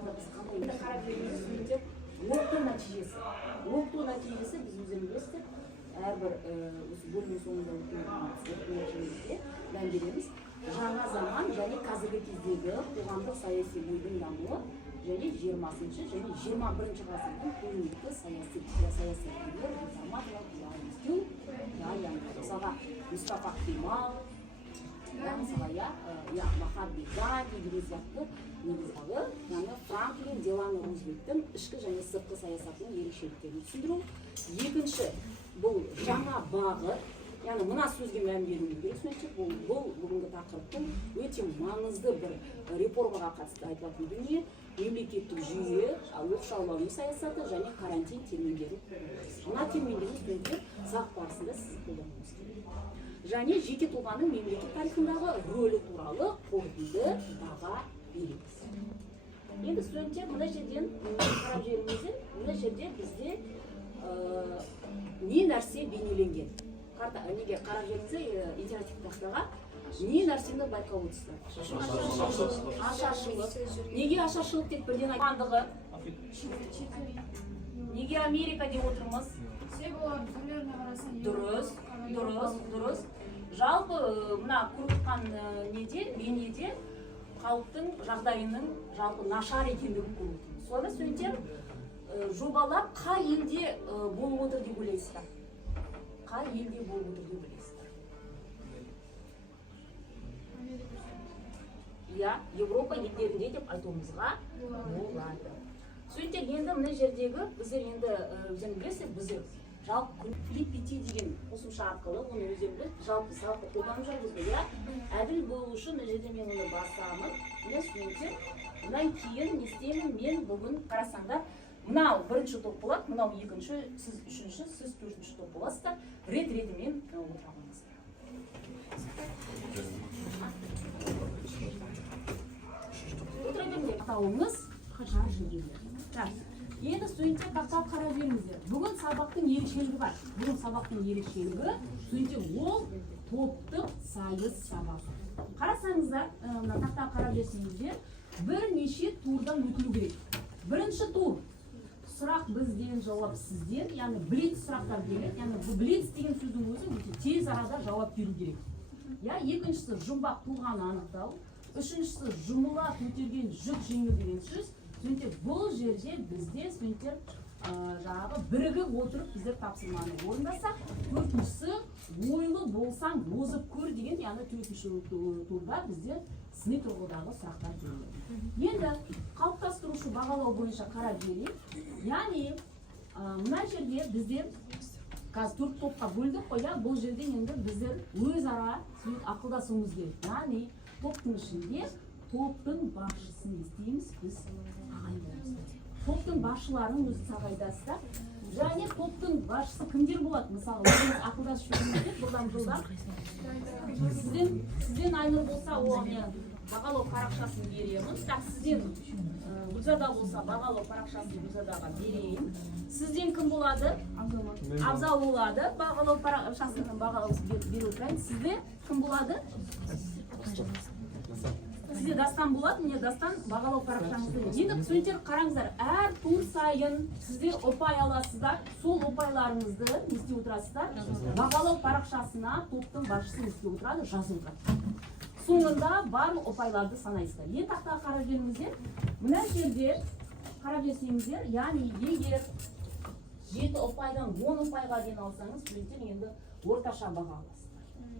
алда біз қандай қарап жүрміз студенттер оқыту нәтижесі біз өздерің білесіздер әрбір осы бөлім соңында нәтижемізге мән береміз. Жаңа заман және қазіргі кездегі қоғамдық саяси ойдың дамуы және 20-шы және 21-ші ғасырдың көрнекті саясаткерлер реформаторлар туралы есту, мысалға Мұстафа Кемал, Махатма Ганди деген сияқты негізгі яғни Франклин Делано Рузвельттің ішкі және сыртқы саясатының ерекшеліктерін түсіндіру. Екінші, бұл жаңа бағыт. Яғни мына сөзге мән беруіміз керек студенттер, бұл бүгінгі тақырыптың өте маңызды бір реформаға қатысты айтылатын дүние, мемлекеттік жүйе, оқшаулану саясаты және карантин терминдері. Мына терминдерді студенттер сабақ барысында сіз қолдануыңыз керек. Және жеке тұлғаның мемлекет тарихындағы рөлі туралы қорытынды баға береміз. Енді студенттер мына жерден қарап жерімізден, мына жерде бізде не нәрсе бейнеленген. Неге қарап жеріңізде интерактив тақтаға не нәрсені байқау өтісті? Ашаршылық. Неге ашаршылық деп бірден айтқандығы? Неге Америка деп отырмыз? Дұрыс. Жалпы мына көріп неде, бейнеде халықтың жағдайының жалпы нашар екендігін көріп отырмыз. Сонда студенттер жобалап қай елде болып отыр деп ойлайсыздар? Қай елде болып отыр деп ойлайсыздар? Иә, Европа елдерінде деп айтуымызға болады. Студенттер, енді мына жердегі біздер енді өздерің білесіздер, біздер жалпы Флиппити деген қосымша арқылы оны өздерің жалпы сабақта қолданып жүрміз бе, иә? Әділ болу үшін мына жерде мен оны басамын. Міне студенттер, мұнан кейін не істеймін? Мен бүгін қарасаңдар, мынау бірінші топ болады, мынау екінші, сіз үшінші, сіз төртінші топ боласыздар. Рет-ретімен отырамыздар. Отыра беріңдер. Тауыңыз қаржы иелері. Енді студенттер тақтап қарап жүріңіздер. Бүгін сабақтың ерекшелігі бар. Бүгін сабақтың ерекшелігі студенттер ол топтық сайыс сабағы. Қарасаңыздар, тақтап қарап жүрсеңіздер, бірнеше турдан өтілу керек. Бірінші тур. Сұрақ бізден, жауап сізден, яғни блиц сұрақтар береді. Яғни блиц деген сөздің өзі тез арада жауап беру керек. Екіншісі жұмбақ тұлғаны анықтау. Үшіншісі жұмыла көтерген жүк жеңіл деген сөз. Студенттер, бұл жерде бізде студенттер жаңағы бірігіп отырып біздер тапсырманы орындасақ, төртіншісі ойлы болсаң озып көр деген, яғни төртінші турда бізде сыни тұрғыдағы сұрақтар беріледі. Енді қалыптастырушы бағалау бойынша қарап берейік. Яғни мына жерде біздер қазір төрт топқа бөлдік қой, бұл жерде енді біздер өзара ақылдасуымыз керек. Яғни топтың ішінде топтың басшысын естейміз біз ағайындаймыз. Топтың басшыларын өзі сағайдасыздар. Және топтың басшысы кімдер болады? Мысалы, өзіңіз ақылдасып жүргенде жылдан сізден Айнұр болса, оған бағалау парақшасын беремін. Сізден Гүлзада болса, бағалау парақшасын Гүлзадаға берейін. Сізден кім болады? Абзал болады. Бағалау парақшасын беру тұрайын. Сізде кім болады? Сізде Дастан болады, міне Дастан бағалау парақшаңызды. Енді студенттер қараңыздар, әр тур сайын сіздер ұпай аласыздар, сол ұпайларыңызды есте отырасыздар, бағалау парақшасына топтың басшысы есте отырады, жазылған. Соңында барлық ұпайларды санайсыздар. Енді тақтаға қарап жүріңіздер, мына жерде қарап жүрсеңіздер, яғни егер 7 ұпайдан 10 ұпайға дейін алсаңыз, студенттер енді орташа баға аласыздар.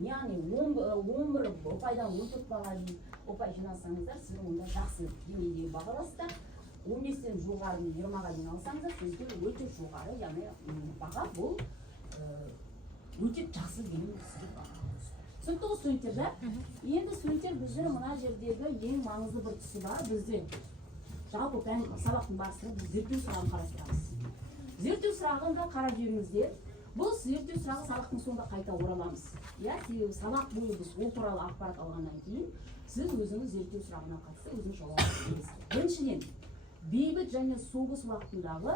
Яғни 11 ұпайдан 14 баға дейін ұпай жинасаңыздар, сіз онда жақсы деңгейде бағаласыздар. 15-тен жоғары 20-ға дейін алсаңыздар, студенттер өте жоғары, яғни баға бұл өте жақсы деген сізге баға аласыздар. Түсінікті ғой студенттер, да? Енді студенттер біздер мына жердегі ең маңызды бір тұсы бар, бізде жалпы сабақтың барысында біз зерттеу сұрағын қарастырамыз. Зерттеу сұрағында қарап жүріңіздер. Бұл зерттеу сұрағы сабақтың соңында қайта ораламыз. Себебі сабақ бойы біз ол туралы ақпарат алғаннан кейін сіз өзіңіз зерттеу сұрағына қатысты өзіңіз жауап бересіз. Біріншіден, бейбіт және соғыс уақытындағы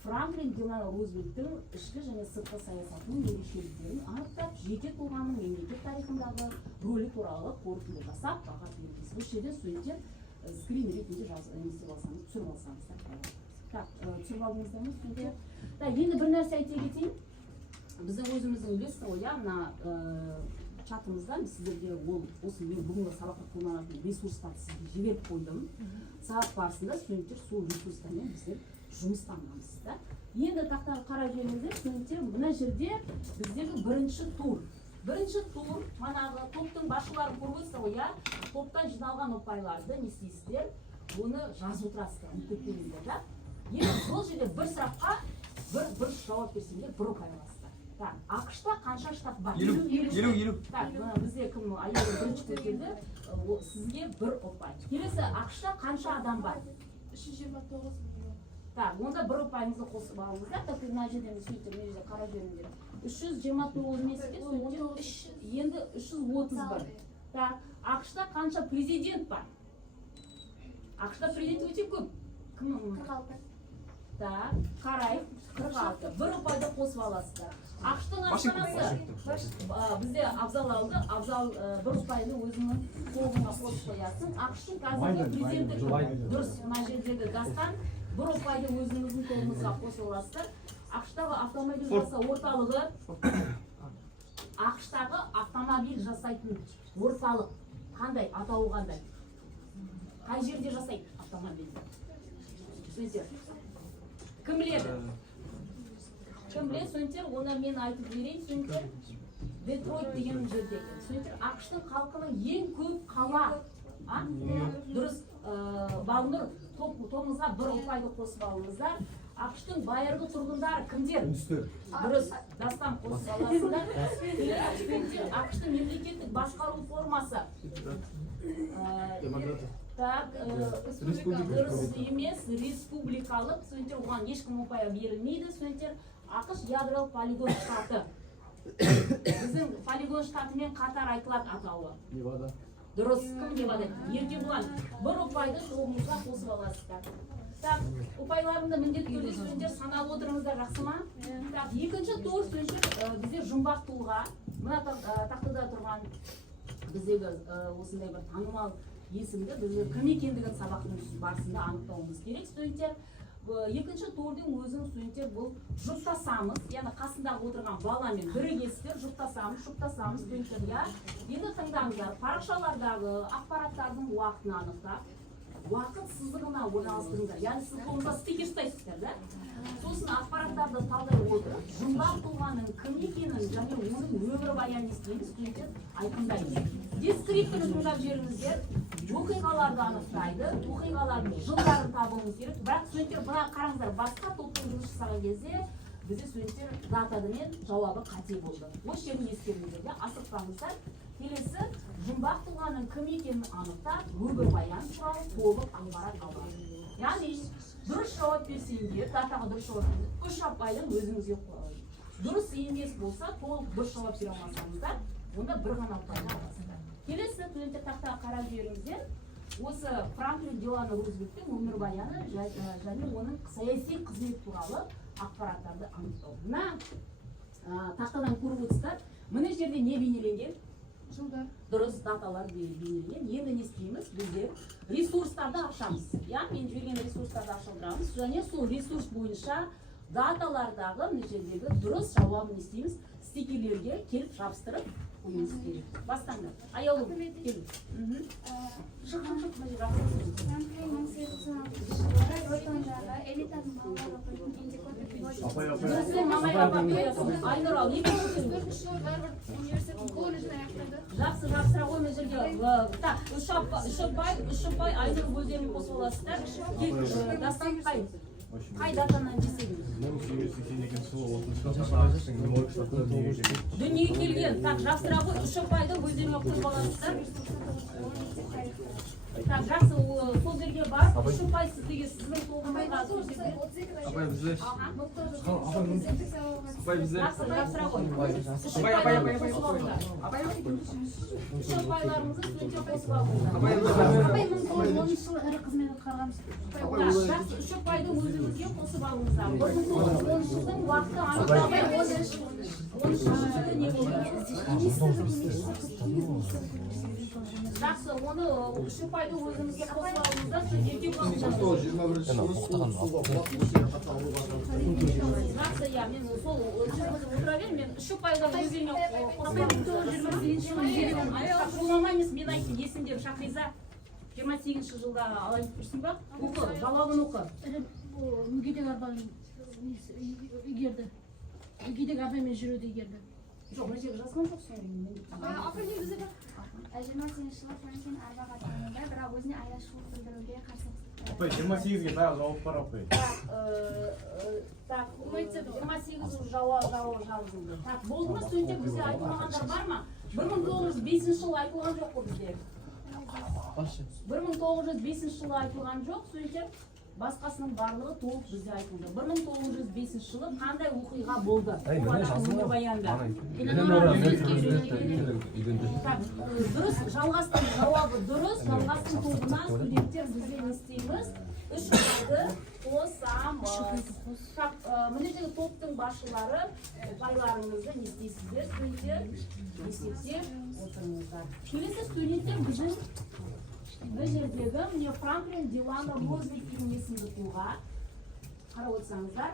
Франклин Делано Рузвельттің ішкі және сыртқы саясатының ерекшеліктерін анықтап, жеке тұлғаның мемлекет тарихындағы рөлі туралы қорытынды жасап баға бересіз. Бұл жерде студенттер скрин ретінде жазып алсаңыз түсіріп түсіріп алдыңыздар ма студент? Енді бір нәрсе айта кетейін. Біздің өзіміздің үлесі ғой, иә, мына чатымызда сіздерге осы мен бүгінгі сабақта қолданатын ресурстарды сізге жіберіп қойдым. Сабақ барысында студенттер сол ресурстармен біздер жұмыстанамыз, да. Енді тақтаға қарап жүріңіздер, студенттер, мына жерде біздегі бірінші тур. Бірінші тур, манағы топтың басшылары көріп отырсыз ғой, иә, топтан жиналған ұпайларды не істейсіздер, оны жазып отырасыздар, мектептеріңізде, да. Енді сол жерде бір сұраққа бір жауап берсеңдер, бір ұпай аласыздар. Так, ақш-та қанша штат бар? 50. Так, бізде кім айылы бірінші көтерді, сізге бір ұпай. Келесі, ақш-та қанша адам бар? 329 миллион. Так, онда бір ұпайыңызды қосып алыңыздар. Так, мына жерден сөйтіп, мына жерде қарап жүріңдер. 329 месеке, енді 331. Так, ақш-та қанша президент бар? ақш-та президент өте көп. Кім? 46. Так, қарай, 46. Бір ұпайды қосып аласыздар. ақш-тың астанасы бізде Абзал алды. Абзал бір ұпайды өзінің қолына қосып қоясың. ақш-тың қазіргі президенті дұрыс. Мына жердегі Дастан бір ұпайды өзіңіздің қолыңызға қосып аласыздар. ақш-тағы автомобиль жасау орталығы, ақш-тағы автомобиль жасайтын орталық қандай, атауы қандай? Қай жерде жасайды автомобильді? Сөздер. Кім біледі? Кім біледі, студенттер, оны мен айтып берейін, студенттер. Детройт деген жерде. Студенттер, ақш-тың халқының ең көп қала. Дұрыс, Балнұр, топыңызға бір ұпайды қосып алыңыздар. ақш-тың байырғы тұрғындары кімдер? Дұрыс, Дастан қосып аласыздар. Студенттер, ақш-тың мемлекеттік басқару формасы. Так, дұрыс емес, республикалық. Студенттер, оған ешкім ұпай берілмейді. Студенттер, ақш ядролық полигон штаты. Біздің полигон штатымен қатар айтылады атауы. Невада. Дұрыс, кім Невада? Еркебұлан, бір ұпайды тобыңызға қосып аласыздар. Так, ұпайларымды міндетті түрде студенттер санап отырыңыздар, жақсы ма? Так, екінші тур студенттер бізде жұмбақ тұлға. Мына тақтада тұрған біздегі осындай бір танымал есімді бізде кім екендігін сабақтың барысында анықтауымыз керек, студенттер. Екінші турдың өзің студенттер бұл жұптасамыз, яғни қасындағы отырған баламен бірігесіздер, жұптасамыз, студенттер, иә. Енді тыңдаңыздар, парақшалардағы ақпараттардың уақытын анықтап, уақыт сызығына орналастырыңдар. Яғни сіз қолыңызға стикер ұстайсыздар, да? Сосын ақпараттарды талдай отырып, жұмбақ тұлғаның кім екенін және оның өмірбаянын естиміз, студенттер айқындаймыз. Дескриптор тыңдап жүріңіздер, оқиғаларды анықтайды, оқиғалардың жылдарын табуымыз керек. Бірақ студенттер, мына қараңыздар, басқа топтың жұмыс жасаған кезде бізде студенттер датамен жауабы қате болды. Осы жерін ескеріңіздер, асықпаңыздар. Келесі, жұмбақ тұлғаның кім екенін анықтап, өмірбаян туралы толық ақпарат алады. Яғни, дұрыс жауап берсеңдер, датаға дұрыс жауап берсеңдер, 3 ұпайдан өзіңізге қойыңыз. Дұрыс емес болса, толық дұрыс жауап бере алмасаңыздар, онда бір ғана ұпайды аласыздар. Келесі, студенттер тақтаға қарап жүріңіздер. Осы Франклин Делано Рузвельттің өмірбаяны және оның саяси қызмет туралы ақпараттарды анықтау. Мына тақтадан көріп отырсыздар. Мына жерде не бейнеленген? Жылдар. Дұрыс, даталар бейнеленген. Енді не істейміз? Біздер ресурстарды ашамыз. Я, мен жіберген ресурстарды ашылдырамыз. Және сол ресурс бойынша даталардағы мына жердегі дұрыс жауабын істейміз. Стикерлерге келіп жабыстырып қоюымыз керек. Бастаңдар. Аяулым, келin. Шық. Франклин 1816 Ротондағы элитаның балалары Айнұр ал, университеттің колледжін аяқтады. Жақсы ғой мына жерге. Так, үш ұпай Айнұр өздерін қосып аласыздар. Дастан қай датадан десеңіз? 1882 жылы Дүние келген. Так, жақсырақ ғой, 3 ұпайды өздеріне қойып аласыздар. Так, жақсы, сол жерге бар. 3 ұпай сіздерге сіздің толғымайға көрсетеді. Апай бізде. Жақсы, жапсыра ғой. Үш Апай, ұпайларыңызды қосып алыңдар. Үш ұпайларыңызды студентке қосып алыңдар. Апай Апай 1910 жылы ірі қызмет атқарғанбыз. Жақсы, үш ұпайды өзіңізге қосып алыңыздар. 1910 жылдың уақыты анықталмай 13 жылы не болды? Жақсы, оны үш ұпайды өзіңізге қосып алыңыздар. Студентке қосыңыздар. Жақсы, иә, мен сол отыра берем, мен үш ұпайдан өзіме қосып емес, мен айттым, есімдер Шахриза 28 жылда алайын тұрсың ба? Оқы, жауабын оқы. Мүгедек арбамен игерді. Мүгедек арбамен жүруді игерді. Жоқ, мына жерге жазған жоқсың. Апай негізі бар. 28 жылы Франклин арбаға таңында, бірақ өзіне аяушылық білдіруге қарсы. Апай 28-ге тағы жауап бар апай. Так, 28 жауап жазылды. Так, болды ма студенттер, бізде айтылмағандар бар ма? 1905 жылы айтылған жоқ қой бізде. 1905 жылы айтылған жоқ студенттер. Басқасының барлығы толық бізде айтылды. 1905 жылы қандай оқиға болды? Дұрыс, жалғастың жауабы дұрыс. Жалғастың тобына студенттер бізге не істейміз? Үш ұпайды қосамыз. Мына жердегі топтың басшылары ұпайларыңызды не істейсіздер? Студенттер есептеп отырыңыздар. Келесі студенттер біздің бұл жердегі міне Франклин Делано Рузвельт деген есімді тұлға. Қарап отырсаңыздар,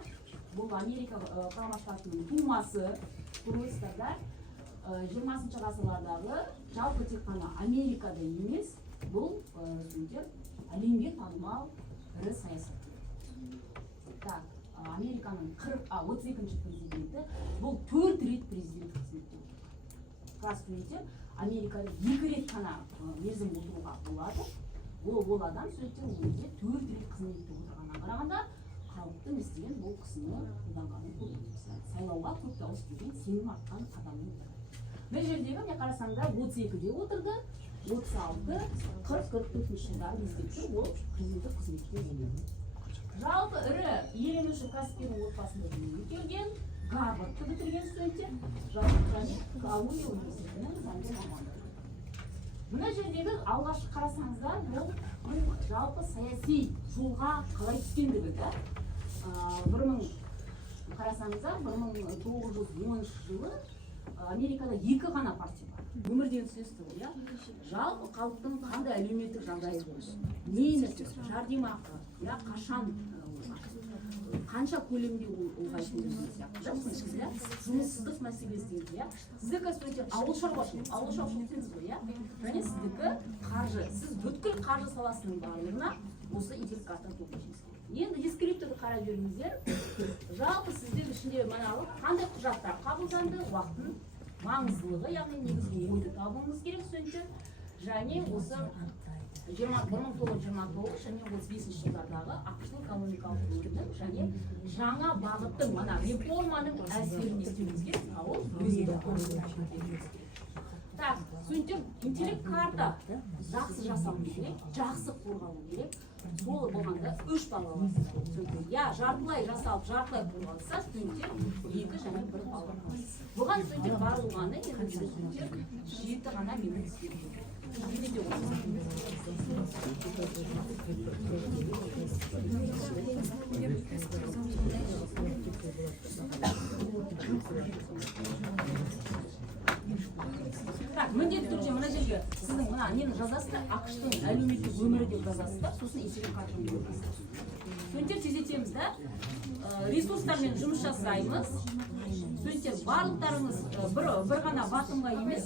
бұл Америка құрама штатының тумасы, туристардар 20 ғасырлардағы жалпы тек қана Америкада емес, бұл студенттер әлемге танымал ірі саясаткер. Так, Американың 32-ші президенті, бұл 4 рет президент қызметте. Студенттер Америкада 2 рет қана мерзім отыруға болады. Ол адам студенттер өзіне 4 рет қызметте отырғанына қарағанда халықтың істеген бұл кісіні қолданғанын көрсетеді. Сайлауға көп дауыс берген сенім артқан адамның бірі. Бұл жердегі мен қарасаңда 32-де отырды, 36-40-44 жылдары есептер ол президенттік қызметке келді. Жалпы ірі еленуші кәсіпкердің отбасында дүниеге келген, Гарвардты бітірген студенттер, және Колумбия университетінің заңгер мамандығы. Мына жердегі алғашқы қарасаңыздар, бұл жалпы саяси жолға қалай түскендігі да. Қарасаңыздар, 1910 жылы Америкада 2 ғана партия бар. Өмірден сөзді ғой, иә? Жалпы халықтың қандай әлеуметтік жағдайы болды? Нені жәрдемақы, қашан қанша көлемде ұлғайтылды сияқты, жұмыссыздық мәселесі, сіздікі студенттер ауыл шаруашылық дейсіз ғой, және сіздікі қаржы, сіз бүткіл қаржы саласының барлығына осы интеллект картаны толтырыңыз. Енді дескриптивті қарап жүріңіздер, жалпы сіздер ішінде қандай құжаттар қабылданды, уақыттың маңыздылығы, яғни негізгі ойды табуыңыз керек студенттер, және осы 1929 және 35 жылдардағы ақш-тың экономикалық өрдің және жаңа бағыттың реформаның әсерін естуіңіз керек, ол так, студенттер, интеллект карта жақсы жасалу керек, жақсы қорғалу керек. Сол болғанда 3 балл аласыз. Я жартылай жасалып, жартылай қорғалса, студенттер 2 және 1 балл аласыз. Бұған студенттер барлығаны, енді студенттер 7 ғана минут істейді. Так, міндетті түрде мына жерге сіздің мына нені жазасыздар, ақш-тың әлеуметтік өмірі деп жазасыздар, сосын интеллект картаны жазасыздар. Студенттер тездетеміз да, ресурстармен жұмыс жасаймыз. Студенттер барлықтарыңыз бір ғана батымға емес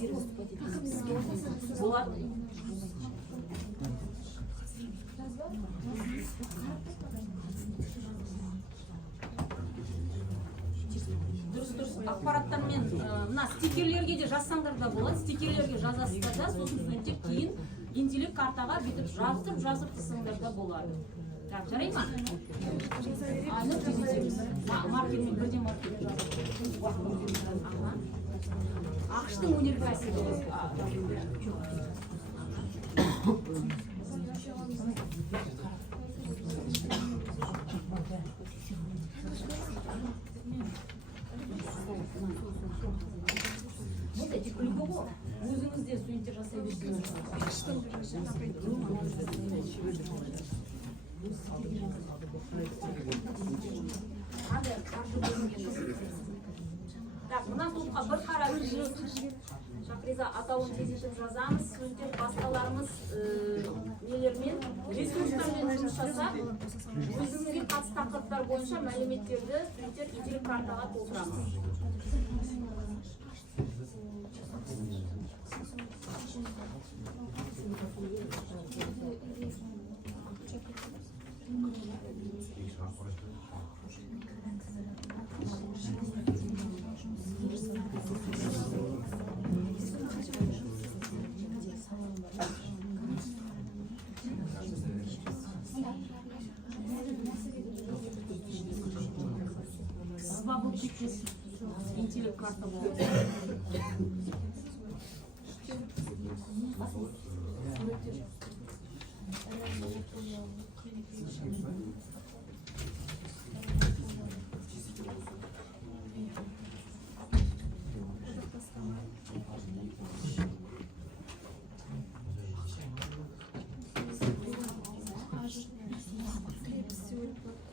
болады. Дұрыс ақпараттармен мына стикерлерге де жазсаңдар да болады, стикерлерге жазасыздар да, сосын студенттер кейін интеллект картаға бүйтіп жазып тысыңдар да болады. Так, жарай ма? Айны тездетеміз. Маркермен, бірден маркермен жазып. ақш-тың университеті. өзіңіз де студенттер жасай берсеңіз. Қандай қаржы бөлінген? Так, мына топқа бір қарап жүріңіз. Шахриза атауын тездетіп жазамыз. Студенттер басқаларымыз нелермен, ресурстармен жұмыс жасап, өзіңізге қатысты тақырыптар бойынша мәліметтерді студенттер интеллект картаға толтырамыз. Свобода интеллект карта болады.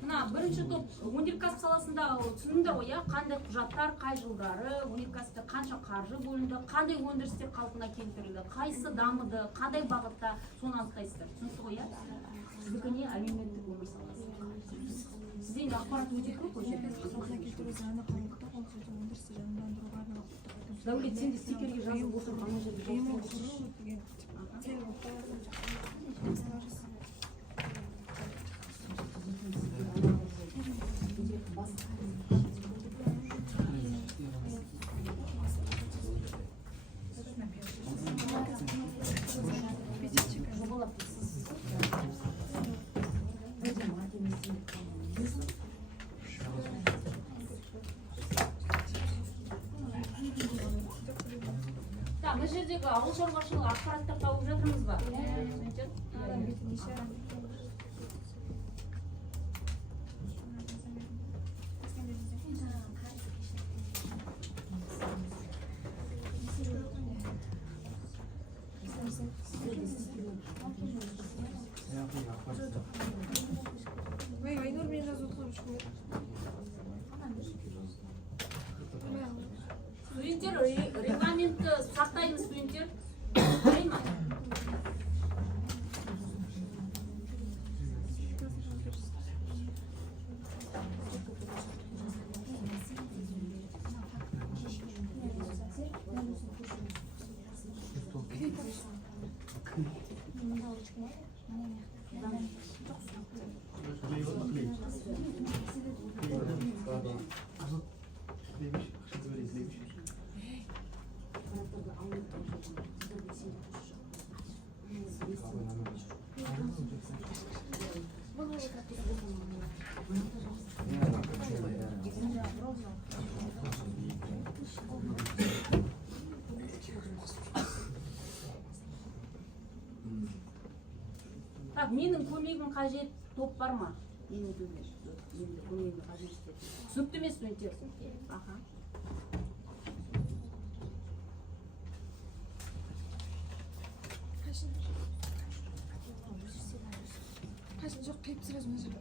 Мына бірінші топ өнеркәсіп саласында түсіндіңдер ғой, қандай құжаттар, қай жылдары, өнеркәсіпте қанша қаржы бөлінді, қандай өндірістер қалпына келтірілді, қайсы дамыды, қандай бағытта, соны анықтайсыздар. Түсінікті ғой, сіздікі не әлеуметтік өмір саласы. Сізде енді ақпарат өте көп қой жерде. Дәулет, сен де стикерге жазып отыр, ана жерде. Мына жердегі ауыл шаруашылығы ақпараттар тауып жатырмыз ба? Айнұр мен жазып отырған Студенттер регламентті сақтаймыз, студенттер. Қарай ма? Так, менің көмегім қажет топ бар ма? Менің көмегім қажет етеді. Түсінікті ме студенттер? Аха. Қайсын жоқ, қиып сразу мына жерде.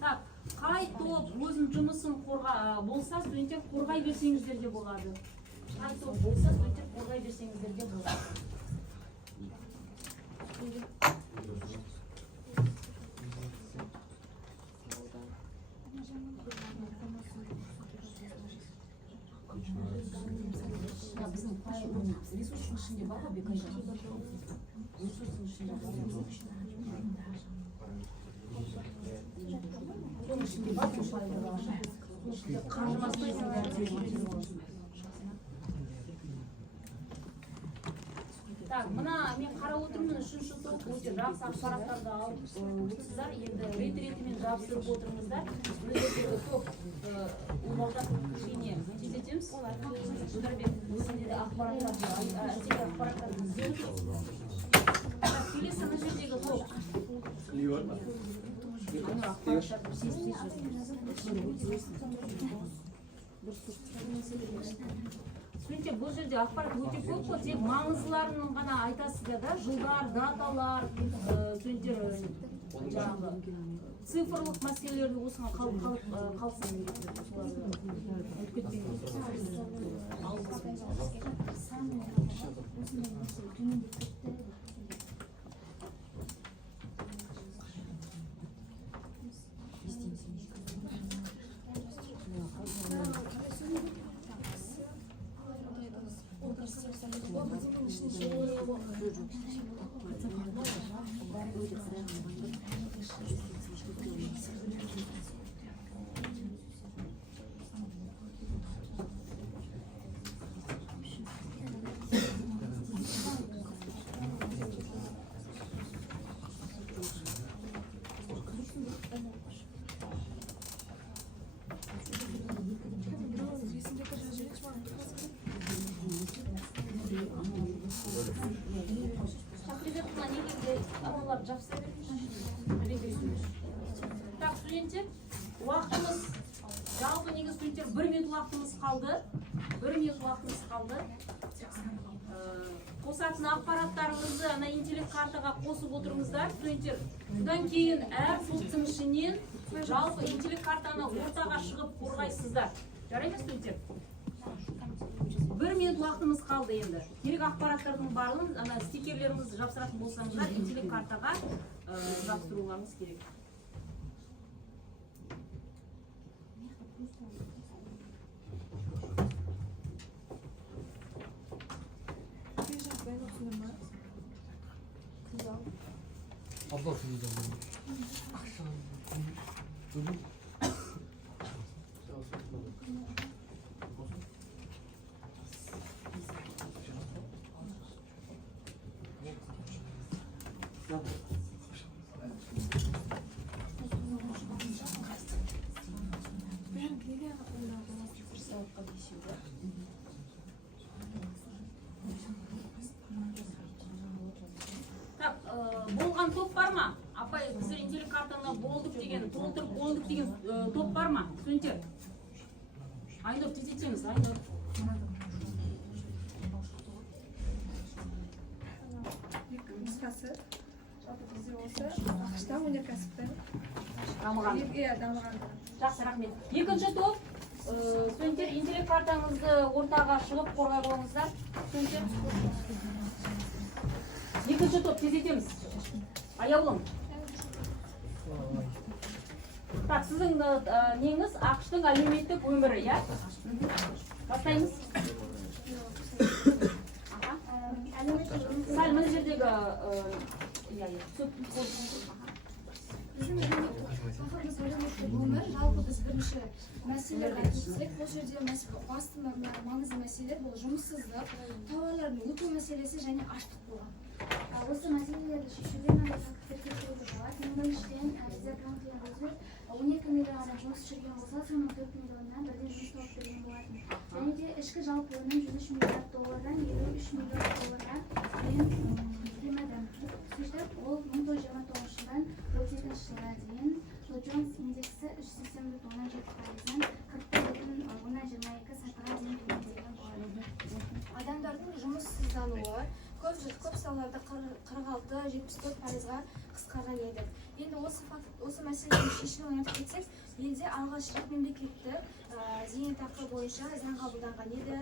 Так, қай топ өзінің жұмысын болса, студенттер қорғай берсеңіздер де болады. Қай топ болса, студенттер қорғай берсеңіздер де болады. Біздің ресурстың ішінде бар ғой, бекайда. Ресурстың ішінде бар. Оның ішінде бар, Так, мына мен қарап отырмын, үшінші топ өте жақсы ақпараттарды алып отырсыздар. Енді рет-ретімен жабыстырып отырыңыздар. Өздердегі топ кішкене тездетеміз. Жолдарбек, өзінде де ақпараттарды іздеп келесі мына жердегі топ. Ливер. Студенттер, бұл жерде ақпарат өте көп қой, тек маңыздыларын ғана айтасыздар да, жылдар, даталар, студенттер жаңағы цифрлық мәселелерді осыған қалсын. Так, студенттер, уақытымыз, жалпы негізі студенттер 1 минут уақытымыз қалды. 1 минут уақытымыз қалды. Қосатын ақпараттарыңызды ана интеллект картаға қосып отырыңыздар. Студенттер, бұдан кейін әр топтың ішінен жалпы интеллект картаны ортаға шығып қорғайсыздар. Жарайды ма, студенттер? 1 минут уақытымыз қалды енді. Керек ақпараттардың барлығын ана стикерлеріңізді жапсыратын болсаңыздар, интеллект картаға жапсыруларыңыз керек. Так, болған топ бар ма? Апай, біздер интеллект картаны болдық деген, толтырып болдық деген топ бар ма? Студенттер? Айнұр, тездетеміз, Айнұр. Нұсқасы жалпы бізде осы ақшта өнеркәсіптің Дамыған. дамыған. Жақсы, рахмет. Екінші топ, студенттер, интеллект картаңызды ортаға шығып қорғай қойыңыздар. Студенттер. Екінші топ, тездетеміз. Аяулым. Так, сіздің неңіз ақштың әлеуметтік өмірі, я? Бастаймыз. Сәл мына жердегі Bizim әлеуметтік өмір жалпы біз бірінші мәселелерді айтсақ, бұл жерде басты маңызды мәселелер бұл жұмыссыздық, тауарлардың өту мәселесі және аштық болған. Осы мәселелерді шешуге мынандай факттер келтіруге болады. Біріншіден біздер гранттарымызбен 12 миллион адам жұмыс жүрген болса, соның 4 миллионнан бірден жұмыс тауып берген болатын. Және де ішкі жалпы өнім 103 миллиард доллардан 53 миллион долларға дейін кеміді. Сөйтіп, ол 1929 жылдан 32 жылға дейін Dow Jones индексі 381,7%-нан 41,22 сатыға дейін төмендеген болады. Адамдардың жұмыссыздануы көп салаларда 46-74%-ға қысқарған еді. Енді осы мәселенің шешімін айтып кетсек, елде алғаш рет мемлекеттік зейнетақы бойынша заң қабылданған еді.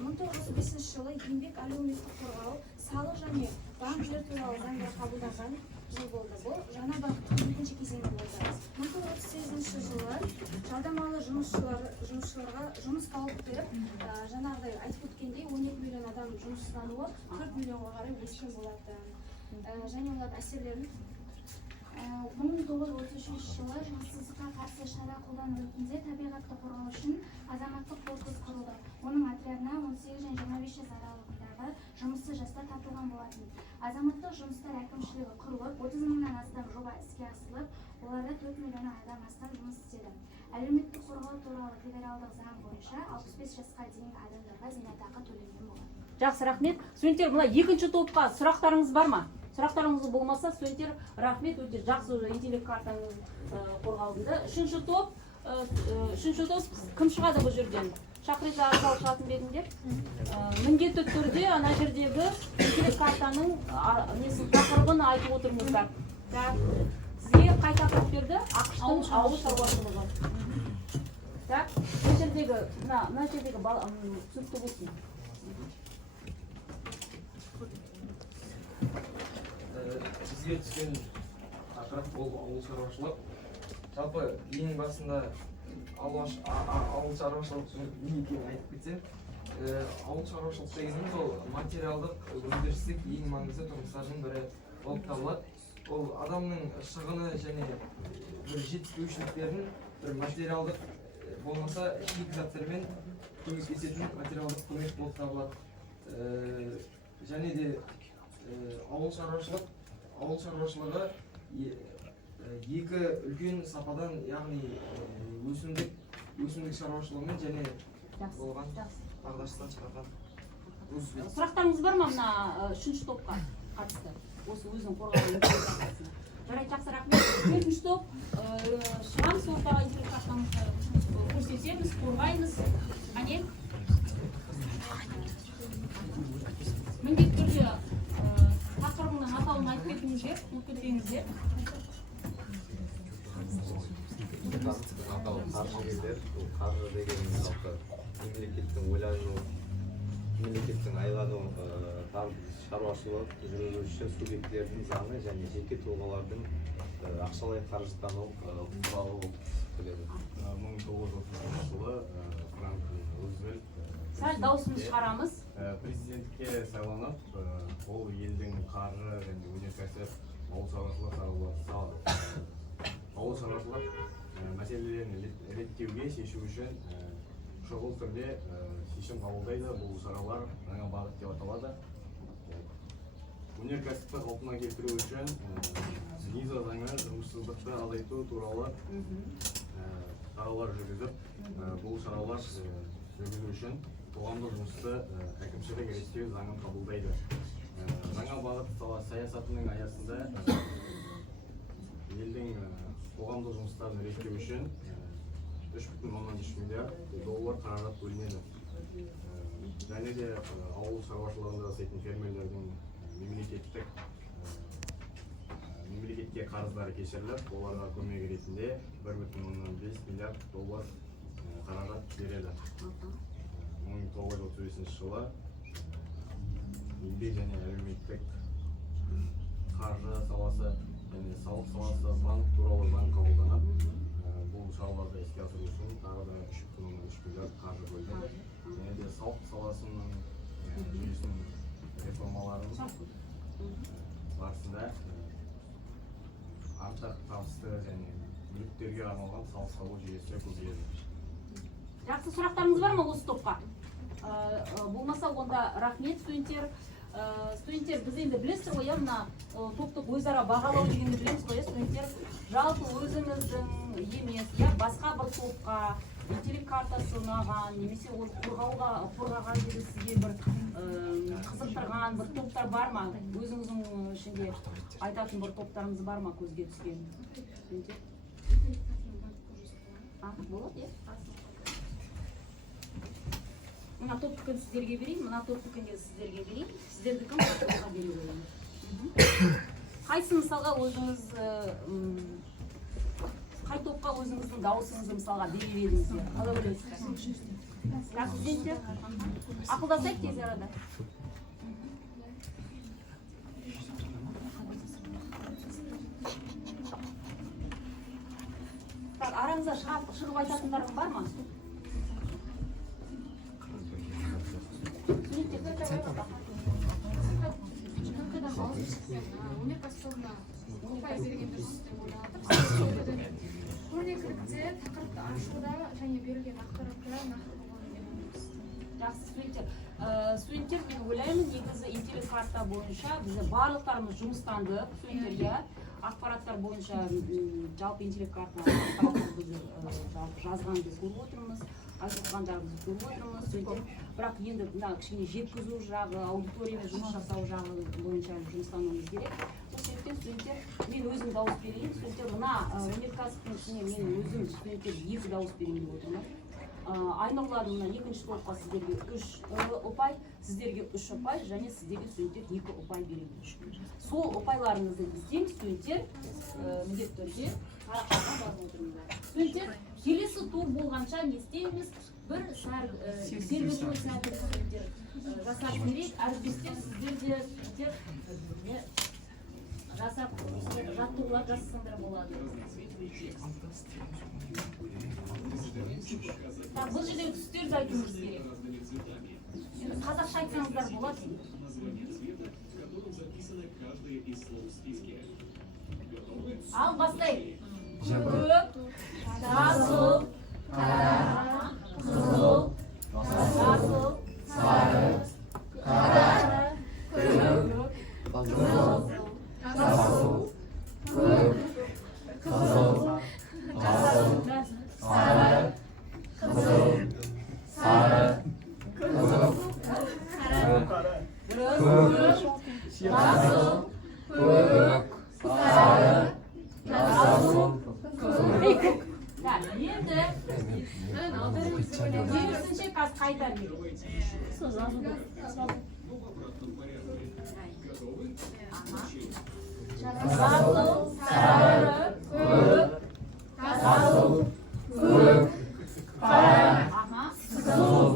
1935 жылы еңбек әлеуметтік қорғау, салық және банктер туралы заңдар қабылданған жыл болды. Бұл жаңа бағыттың екінші кезеңі болды. 1938 жылы жалдамалы жұмысшыларға жұмыс тауып беріп, жаңағыдай айтып өткендей 12 миллион адам жұмыссыздануы 40 миллионға қарай өскен болады. Және олардың әсерлерін 1933 жылы жұмыссыздыққа қарсы шара қолдану ретінде табиғатты қорғау үшін азаматтық корпус құрылды. Оның отрядына 18 және 25 жас аралығындағы жұмыссыз жастар тартылған болатын. Азаматтық жұмыстар әкімшілігі құрылып, 30 мыңнан астам жоба іске асырылып, оларда 4 миллион адам астам жұмыс істеді. Әлеуметтік қорғау туралы федералдық заң бойынша 65 жасқа дейінгі адамдарға зейнетақы төленген болады. Жақсы, рахмет. Студенттер, мына екінші топқа сұрақтарыңыз бар ма? Сұрақтарыңыз болмаса, студенттер, рахмет, өте жақсы интеллект картаңыз қорғалды. Үшінші топ кім шығады бұл жерден? Шақырызда арқалық шығатын бедіңдер. Міндетті түрде ана жердегі интеллект картаның тақырыбын айтып отырыңыздар. Сізге қай тақырып берді? ақш-тың ауыл шаруашылығы. Мына жердегі түсінікті болсын. Бізге түскен тақырып ол ауыл шаруашылық. Жалпы ең басында ауыл шаруашылық не екенін айтып кетсем, ауыл шаруашылық дегеніміз ол материалдық өндірістік ең маңызды тұрмыстардың бірі болып табылады. Ол адамның шығыны және бір жетіспеушіліктерін бір материалдық болмаса шикізаттармен көмектесетін материалдық көмек болып табылады. Және де ауыл шаруашылығы екі үлкен сападан, яғни өсімдік шаруашылығымен және болған бағдаштан шығарған. Сұрақтарыңыз бар ма мына үшінші топқа қатысты? Осы өзінің қорғалған қатысты. Жарайды, жақсы, рахмет. Төртінші топ шығамыз, ортаға интеллект картамызды көрсетеміз, қорғаймыз. Әне? Міндетті түрде тақырыбының атауын айтып кетіңіздер, ұмытып кетпеңіздер. Қаржы деген жалпы мемлекеттің ойлануы, мемлекеттің айлануы, шаруашылық жүргізу үшін субъектілердің заңы және жеке тұлғалардың ақшалай қаржытану туралы болып келеді. 1930 жылы Франклин Рузвельт Сәл дауысымызды шығарамыз. президентке сайланып, ол елдің қаржы және өнеркәсіп, ауыл шаруашылық мәселелерін реттеуге шешу үшін шұғыл түрде шешім қабылдайды. Бұл шаралар жаңа бағыт деп аталады. Өнеркәсіпті қалпына келтіру үшін виза заңы жұмыссыздықты азайту туралы шаралар жүргізіп, бұл шаралар жүргізу үшін қоғамдық жұмысты әкімшілік реттеу заңын қабылдайды. Жаңа бағыт саясатының аясында елдің қоғамдық жұмыстарын реттеу үшін 3,3 миллиард доллар қаражат бөлінеді. Және де ауыл шаруашылығында жасайтын фермерлердің мемлекетке қарыздары кешіріліп, оларға көмек ретінде 1,5 миллиард доллар қаражат береді. 1935 жылы еңбек және әлеуметтік қаржы саласы және салық саласы банк туралы заң қабылданып, бұл шараларды іске асыру үшін тағы да 3,3 миллиард қаржы бөлінеді. Және де салық саласының жүйесінің реформаларын барысында артық табысты және мүліктерге арналған салық салу жүйесі көбейеді. Жақсы, сұрақтарыңыз бар ма осы топқа? Болмаса онда рахмет, студенттер. Студенттер, біз енді білесіздер ғой, мына топтық өзара бағалау дегенді білеміз ғой, студенттер. Жалпы өзіңіздің емес, басқа бір топқа интеллект картасы ұнаған, немесе ол қорғаған деді сізге бір қызықтырған бір топтар бар ма? Өзіңіздің ішінде айтатын бір топтарыңыз бар ма көзге түскен? Болады, е? Мына топтықын сіздерге берейін, мына топтықын сіздерге берейін. Сіздердікін топтыққа берейін. Қайсы мысалға өзіңіз, қай топқа өзіңіздің дауысыңызды мысалға берер едіңіздер? Қалай ойлайсыздар? Студенттер, ақылдасайық тез арада. Араңызда шығып айтатындарың бар ма? Өнеркәсібіне ұпай берген дұрыс деп ойладық. Көрнекілікте тақырыпты ашуда және берілген ақпараттар нақты болғанын білеміз. Жақсы, студенттер, мен ойлаймын, негізі интеллект карта бойынша бізде барлықтарымыз жұмыстандық, студенттерге ақпараттар бойынша жалпы интеллект карта жазған біз көріп отырмыз. айтып тұрғандарыңызды көріп отырмыз студенттер. Бірақ енді мына кішкене жеткізу жағы, аудиториямен жұмыс жасау жағы бойынша жұмыстануымыз керек. Сол себептен студенттер, мен өзім дауыс берейін. Студенттер мына өнеркәсіптің ішіне мен өзім студенттер 2 дауыс берейін деп отырмын. Айнұрлан мына екінші топқа сіздерге 3 ұпай, сіздерге 3 ұпай және сіздерге студенттер 2 ұпай береді. Сол ұпайларыңызды іздейміз студенттер, міндетті түрде парақшаға барып отырыңыздар. Студенттер, келесі тур болғанша не істейміз? Бір сервисный сәтті студенттер жасап берейік. Әріптестер сіздер де жасап жаттығулар жасасаңдар болады. Бұл жердегі түстерді айтуымыз керек. Қазақша айтсаңыздар болады. Ал бастайық. Көк, жасыл, қара, қызыл, жасыл, сары, қара, көк, қызыл, жасыл, көк, қызыл, жасыл, сары, қызыл, сары, қызыл, жасыл, көк, сары, жасыл, көк. Енді керісінше қайта берейік. Жасыл, сары, көк, жасыл, көк, қара, қызыл,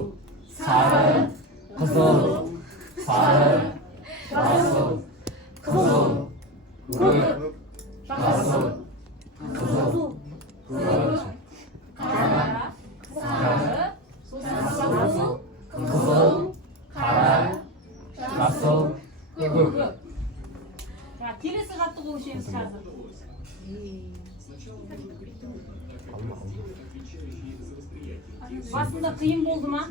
сары, қызыл, сары, жасыл, қызыл, көк, жасыл, қызыл, көк, қара, сары, жасыл, қызыл, қара, жасыл, көк. Келесі жаттығу үшеміз қазір. Басында қиын болды ма?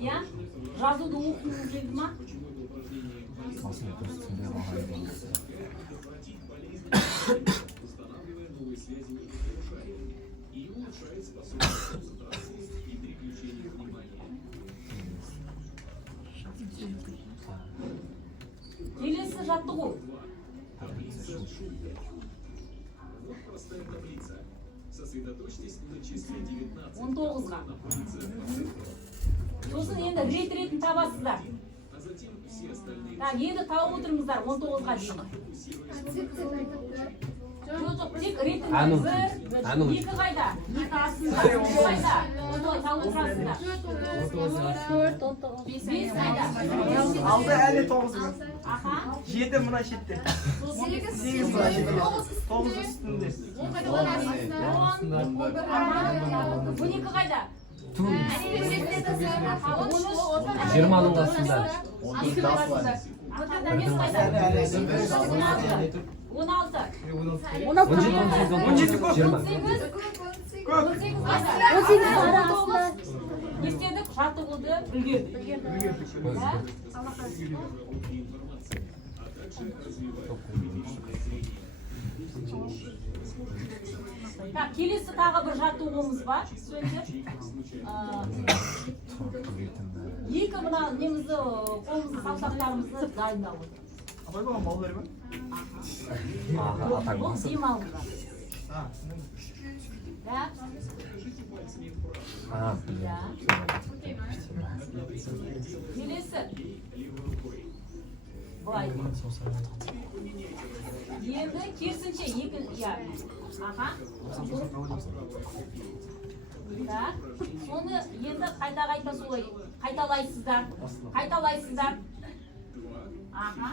Я? Жазуды оқуыңыз келді ма? Келесі жаттығу. 19-ға. Сосын енді рет-ретін табасыздар. Енді тауып отырыңыздар 19-ға дейін. Жоқ, тек ретінде 1, 2 қайда? 2 астында, 3 қайда? Оны тауып отырасыздар. 5 қайда? Алды әлі 9. Аха. 7 мына шетте. 8 мына шетте. 9 үстінде. 12 қайда? 20-ның қасында. 2 қайда? 16. 17 көп. 18 естедік, жаттығуды үлгердік. Келесі тағы бір жаттығуымыз бар. Екі мына немізді, қолымызды, саусақтарымызды дайындап отыр. Абай болған бал бері ме? Бұл демалыңдар. Келесі. Былай. Енді керісінше аха. Соны енді қайта солай қайталайсыздар. Аха.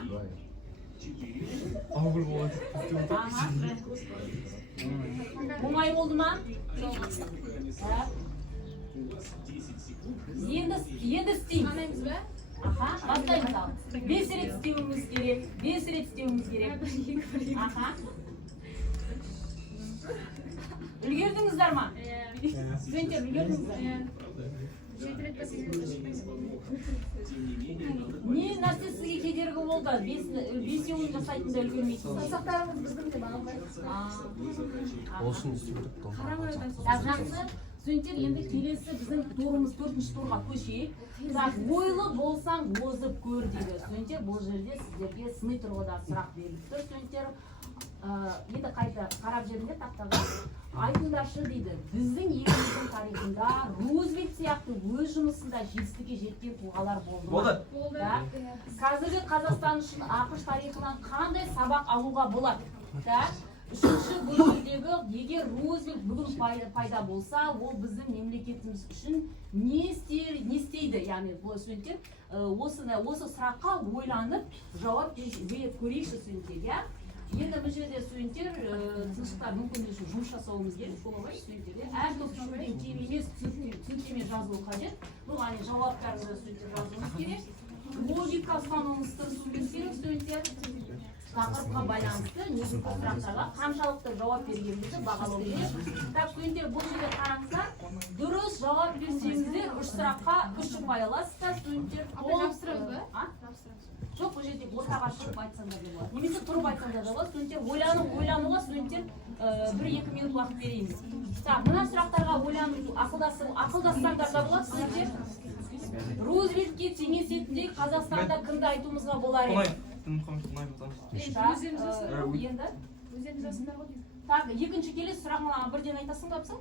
Оңай болды ма? Енді істейміз. Аха, бастаймыз ал. 5 рет істеуіміз керек. Аха. Үлгердіңіздер ма? Студенттер, үлгердіңіздер? Не нәрсе сізге кедергі болды? 5-еуін жасайтында үлгермейсіз. Саусақтарымыз біздің де бағалайды. Olsun istiyorum. Жақсы. студенттер енді келесі біздің турымыз 4-ші турға көшейік. Так, ойлы болсаң озып көр дейді. Студенттер, бұл жерде сіздерге сыни тұрғыда сұрақ беріліпті. Студенттер енді қайта қарап жерінде тақтаға айтыңдаршы дейді. Біздің еліміздің тарихында Рузвельт сияқты өз жұмысында жетістікке жеткен тұлғалар болды. Қазіргі Қазақстан үшін ақш тарихынан қандай сабақ алуға болады? Үшінші бөлімдегі егер Рузвельт бүгін пайда болса, ол біздің мемлекетіміз үшін не істейді? Яғни бұл студенттер осы сұраққа ойланып жауап беріп көрейікші студенттер. Енді бұл жерде студенттер тыныштықта мүмкіндігі жұмыс жасауымыз керек, солай студенттерге әр топшымен кем емес түсініктеме жазылу қажет. Бұл жауаптарды студенттер жазуымыз керек. Логика ұстануымыз тырысуымыз керек студенттер. Тақырыпқа байланысты негізгі сұрақтарға қаншалықты жауап бергенімізді бағалау керек. Так, студенттер, бұл жерде қараңыздар, дұрыс жауап берсеңіздер, 3 сұраққа 3 ұпай аласыздар, студенттер. Жоқ, бұл жерде ортаға шығып айтсаңдар да болады. Немесе тұрып айтсаңдар да болады. Студенттер, ойлануға студенттер 1-2 минут уақыт берейміз. Так, мына сұрақтарға ойлану, ақылдассаңдар да болады, студенттер. Рузвельтке теңесетіндей Қазақстанда кімді айтуымызға болар еді? Так, екінші келесі сұрағына бірден айтасың ба апсың?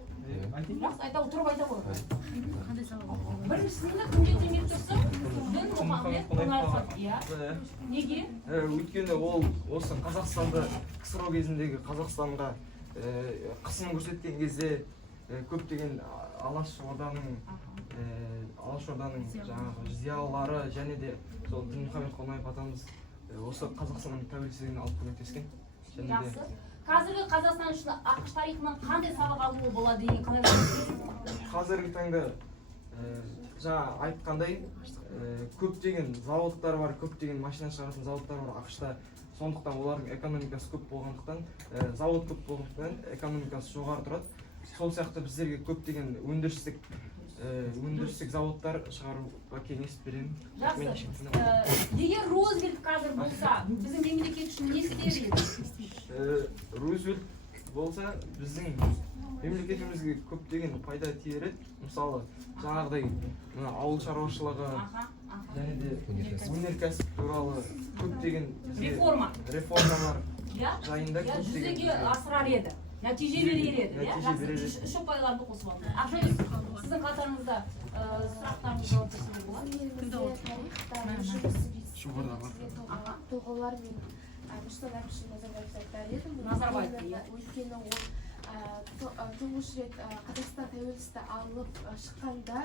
Жақсы, тұрып айта ғой. Біріншісінде кімге темек тұрсың? Дін Мұхаммед Қонаев. Неге? Өйткені ол осы Қазақстанды, КСРО кезіндегі Қазақстанға қысым көрсеткен кезде көптеген Алаш Орданың жаңағы зиялылары және де сол Дін Мұхаммед Қонаев атамыз осы Қазақстанның тәуелсіздігіне алып көмектескен. Жақсы. Қазіргі Қазақстан үшін ақш тарихынан қандай сабақ алуға болады деген қалай ойлайсыз? Қазіргі таңда жаңа айтқандай көптеген заводтар бар, көптеген машина шығаратын заводтар бар ақшта. Сондықтан олардың экономикасы көп болғандықтан, завод көп болғандықтан экономикасы жоғары тұрады. Сол сияқты біздерге көптеген өндірістік заводтар шығаруға кеңес беремін. Жақсы. Егер Рузвельт қазір болса, біздің мемлекет үшін не істер еді? Рузвельт болса, біздің мемлекетімізге көптеген пайда тиер еді. Мысалы, жаңағыдай ауыл шаруашылығы және де өнеркәсіп туралы көптеген реформалар жайында жүзеге асырар еді. Нәтиже берер еді. Үш ұпайларды қосып алды. Ақжайыз, сіздің қатарыңызда сұрақтарыңыз жауап берсеңіз болады? Тұлғалар мен Нұрсұлтан Әбішұлы Назарбаевты айтар едім. Өйткені ол тұңғыш рет Қазақстан тәуелсіздікті алып шыққанда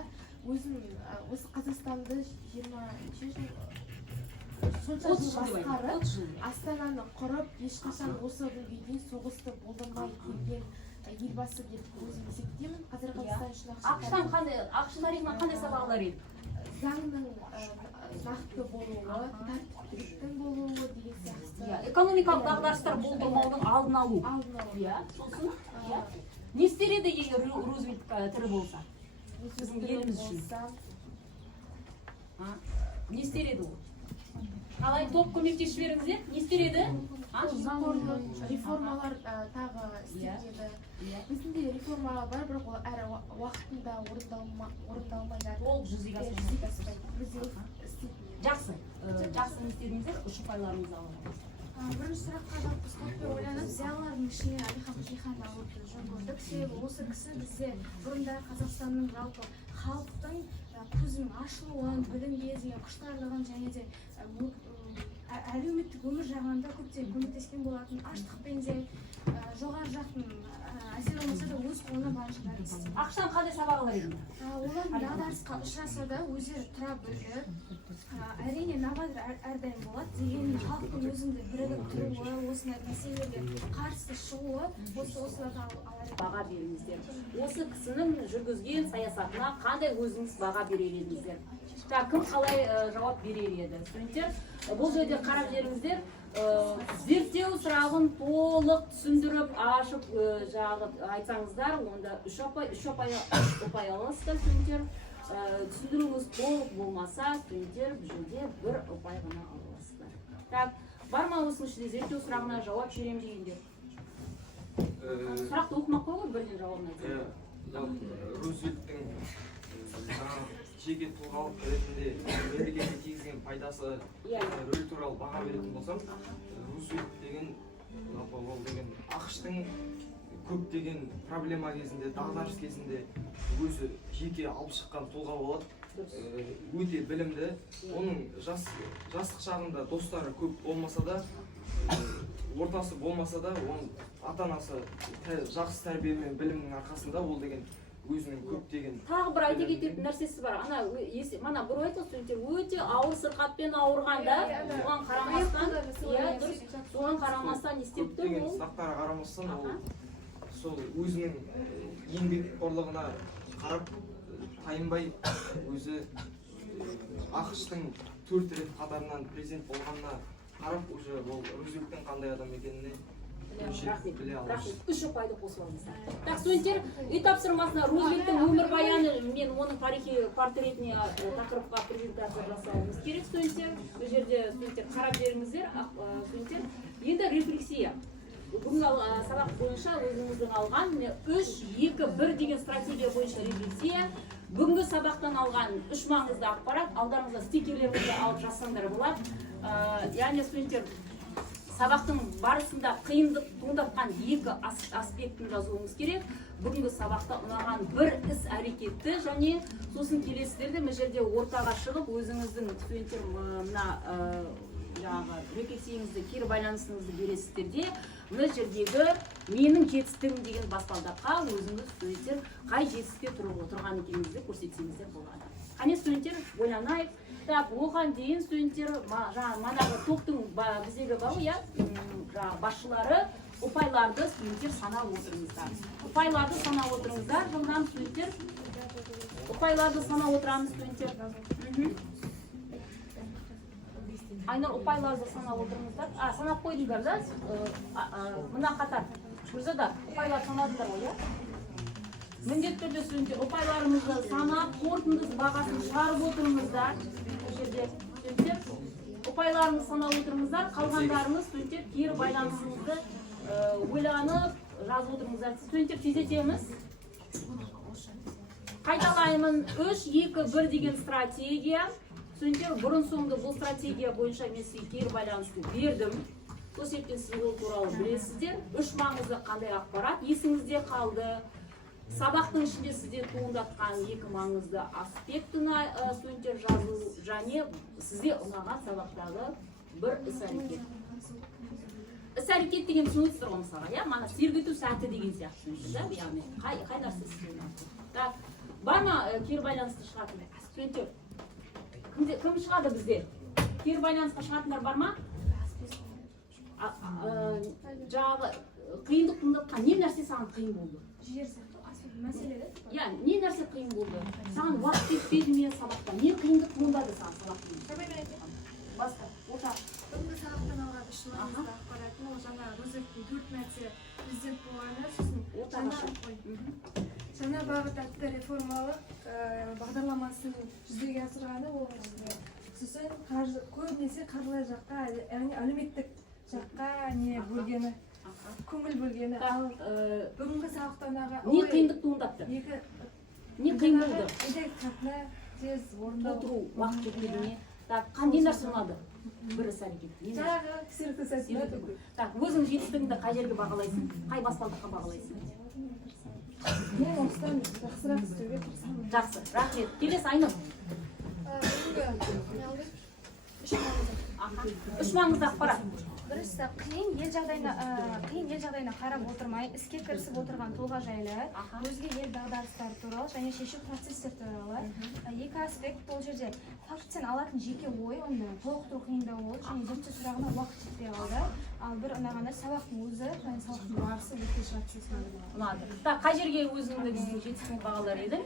осы Қазақстанды 20 сонша жыл басқарып, Астананы құрып, ешқашан осы күнге дейін соғысты болдырмай келген елбасы деп өзім есептеймін. Қазір Қазақстан үшін ақш тарихынан қандай сабақ алар еді? Заңның нақты болуы, тәртіптіліктің болуы деген сияқты. Экономикалық дағдарыстар болдырмаудың алдын алу. Сосын не істер еді егер Рузвельт тірі болса? Біздің еліміз үшін. Не істер еді ол? Қалай топ көмектесіп жіберіңіздер? Не істер еді? Реформалар тағы істейді. Біздің де реформалар бар, бірақ ол әрі уақытында орындалмай жатыр. Ол жүзеге асырылады. Жақсы. Жақсы не істедіңіздер? 3 ұпайларыңызды алыңыз. Бірінші сұраққа жалпы стоппен ойланып, зиялылардың ішінен Әлихан Бөкейханды алуды жөн көрдік. Себебі осы кісі бізде бұрында Қазақстанның жалпы халықтың көзінің ашылуын, білімге деген құштарлығын және де әлеуметтік өмір жағында көптеген көмектескен болатын. Аштықпен де жоғары жақтың әсер болмаса да өз қолына барынша істейді. Ақштан қандай сабақ алар еді? Олар дағдарысқа ұшыраса да өздері тұра білді. Әрине новатор әрдайым болады, дегенмен халықтың өзінде бірігіп тұруы, осындай мәселелерге қарсы шығуы, осыларды алар еді. Баға беріңіздер. Осы кісінің жүргізген саясатына қандай өзіңіз баға берер едіңіздер? Кім қалай жауап берер еді? Студенттер, бұл жерде қарап жеріңіздер, зерттеу сұрағын толық түсіндіріп, ашып айтсаңыздар, онда 3 ұпай аласыздар, студенттер. Түсіндіруіңіз толық болмаса, студенттер бұл жерде 1 ұпай ғана аласыздар. Так, бар ма осының ішінде зерттеу сұрағына жауап берем дегендер? Сұрақты оқымақ қой ғой, бірден жауабын айтсаңыздар. Рузвельттің жеке тұлғалық ретінде мемлекетке тигізген пайдасы рөл туралы баға беретін болсам, Рузвельт деген ол деген ақштың көптеген проблема кезінде, дағдарыс кезінде өзі жеке алып шыққан тұлға болады. Өте білімді. Оның жастық шағында достары көп болмаса да, ортасы болмаса да, оның ата-анасы жақсы тәрбие мен білімнің арқасында ол деген өзінің көптеген тағы бір айта кететін нәрсесі бар. Мана бір айтты, студенттер өте ауыр сырқатпен ауырғанда, оған қарамастан, соған қарамастан істеп тұр көптеген ол. сұрақтарға қарамастан ол сол өзінің еңбекқорлығына қарап тайынбай өзі ақштың 4 рет қатарынан президент болғанына қарап уже ол Рузвельттің қандай адам екеніне біле алады. Үш ұпайды қосып алыңыздар. Так, студенттер, үй тапсырмасына Рузвельттің өмірбаяны мен оның тарихи портретіне тақырыпқа презентация жасауымыз керек, студенттер. Бұл жерде студенттер қарап беріңіздер, студенттер. Енді рефлексия. Бүгінгі сабақ бойынша өзіңіздің алған 3-2-1 деген стратегия бойынша рефлексия. Бүгінгі сабақтан алған 3 маңызды ақпарат, алдарыңызда стикерлеріңізді алып жазсаңдар болады. Яғни студенттер сабақтың барысында қиындық туындатқан 2 аспектін жазуыңыз керек. Бүгінгі сабақта ұнаған бір іс әрекетті және сосын келесілерді бұл жерде ортаға шығып өзіңіздің студенттер мына рефлексияңызды, кері байланысыңызды бересіздер де бұл жердегі менің жетістігім деген баспалдаққа өзіңіз студенттер қай жетістікте тұрып отырған екеніңізді көрсетсеңіздер болады. Қане студенттер, ойланайық. Так, оған дейін студенттер манағы топтың біздегі бар ғой, басшылары ұпайларды студенттер санап отырыңыздар. Ұпайларды санап отырыңыздар, жылдан студенттер. Ұпайларды санап отырамыз студенттер. Айнұр, ұпайларды санап отырыңыздар. Санап қойдыңдар да? Мына қатар. Күрзада ұпайлар санадыңдар ғой, міндетті түрде студенттер ұпайларымызды санап, қорытынды бағасын шығарып отырыңыздар. Студенттер, ұпайларыңызды санап отырыңыздар. Қалғандарыңыз студенттер кері байланысыңызды ойланып жазып отырыңыздар. Студенттер, тездетеміз. Қайталаймын, 3-2-1 деген стратегия. Студенттер, бұрын соңды бұл стратегия бойынша мен сізге кері байланысты бердім. Сол себептен сіз ол туралы білесіздер. 3 маңызды қандай ақпарат есіңізде қалды. Сабақтың ішінде сізде туындатқан 2 маңызды аспектіні студенттер жазу және сізге ұнаған сабақтағы бір іс-әрекет. Іс-әрекет деген түсінесіздер ғой мысалға, мана сергіту сәті деген сияқты студенттер, яғни қай нәрсе сізге ұнайды. Бар ма кері байланысты шығатын студенттер? Кім шығады бізде? Кері байланысқа шығатындар бар ма? Жағы қиындық туындатқан не нәрсе саған қиын болды? Мәселе. Не нәрсе қиын болды? Саған уақыт жетпеді ме сабақта? Не қиындық туындады саған сабақта? Басқа, ортақ. Бүгінгі сабақтан алған 3 маңызды ақпаратын ол жаңа Рузвельттің 4 мәрте президент болғаны, сосын жаңа бағыт атты реформалық бағдарламасын жүзеге асырғаны ол сосын көбінесе қаржылай жаққа, яғни әлеуметтік жаққа не бөлгені, көңіл бөлгені. Ал бүгінгі сабақтан алған не қиындық туындатты? Не қиын болды? қатыны тез орындау. Отыру уақыт жетпеді ме? Қандай нәрсе ұнады? Бір іс-әрекет. Жаңағы кісілікті сәтіне. Өзің жетістігіңді қай жерге бағалайсың? Қай баспалдаққа бағалайсың? Мен осыдан жақсырақ істеуге тырысамын. Жақсы, рахмет. Келесі Айнұр. Үш маңызды ақпарат. Біріншісі қиын ел жағдайына қарап отырмай іске кірісіп отырған тұлға жайлы, өзге ел дағдарыстары туралы және шешу процестер туралы. 2 аспект бұл жерде фактіден алатын жеке ой, оны толықтыру қиындау болды және зерттеу сұрағына уақыт жетпей қалды. Ал бір ұнағанда сабақтың өзі және сабақтың барысы өте процесс ұнады. Қай жерге өзіңнің жетістігін бағалар едің?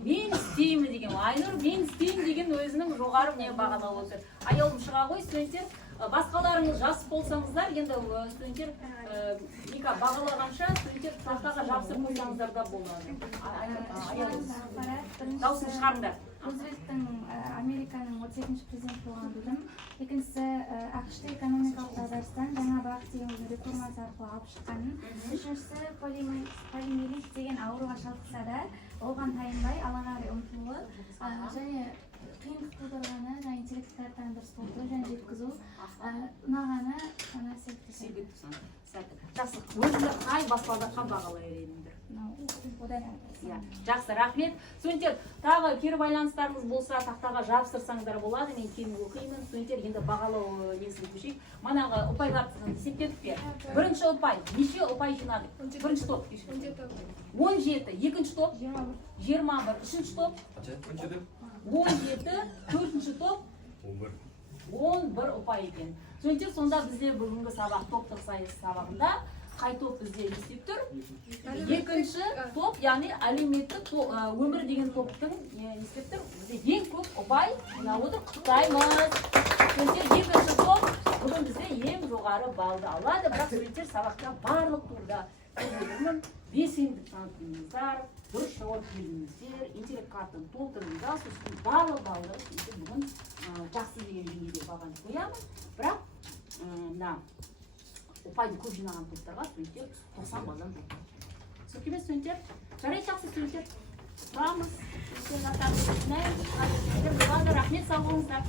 Мен істеймін деген Айнұр, мен істеймін деген өзінің жоғары не бағалап отыр. Аяулым шыға ғой студенттер. Басқаларыңыз жас болсаңыздар, енді студенттер бағалағанша студенттер тақтаға жабысып қойсаңыздар да болады. Дауысын шығарыңдар. Рузвельттің Американың 32-ші президент болған білім. Екіншісі, ақшты экономикалық дағдарыстан жаңа бағыт деген формасы арқылы алып шыққанын. Үшіншісі полимелит деген ауруға шалдықса да оған тайынбай алға қарай ұмтылуы және қиындық тудырғаны және интеллект кітаптарын дұрыс оқу және жеткізу ұнағаны ана серіктесіп жақсы, өзіңдер қай баспалдаққа бағалай бересіңдер? одан Иә, жақсы, рахмет. Студенттер, тағы кері байланыстарыңыз болса, тақтаға жабыстырсаңыздар болады. Мен кейін оқимын. Студенттер, енді бағалау несін көшейік. Манағы ұпайларды есептедік пе? Бірінші ұпай, неше ұпай жинадық? Бірінші топ. 17, екінші топ 21, үшінші топ 17, төртінші топ 11 ұпай екен. Студенттер, сонда бізде бүгінгі сабақ топтық сайыс сабағында қай топ бізде есеп тұр? Екінші топ, яғни әлеуметтік өмір деген топтың есеп тұр. Бізде ең көп ұпай жинап отыр. Құттықтаймыз. Студенттер, екінші топ бүгін бізде ең жоғары балды алады. Бірақ студенттер сабақта барлық турда белсенділік танытыңыздар, дұрыс жауап беріңіздер, интеллект картаны толтырыңыздар, сосын барлық балды бүгін жақсы деген деңгейде бағаны қоямыз. Бірақ ұпайды көп жинаған топтарға студенттер 90 балдан жоқ. Түсінікті ме студенттер? Жарайды, жақсы студенттер. Тұрамыз. Рахмет, сау болыңыздар.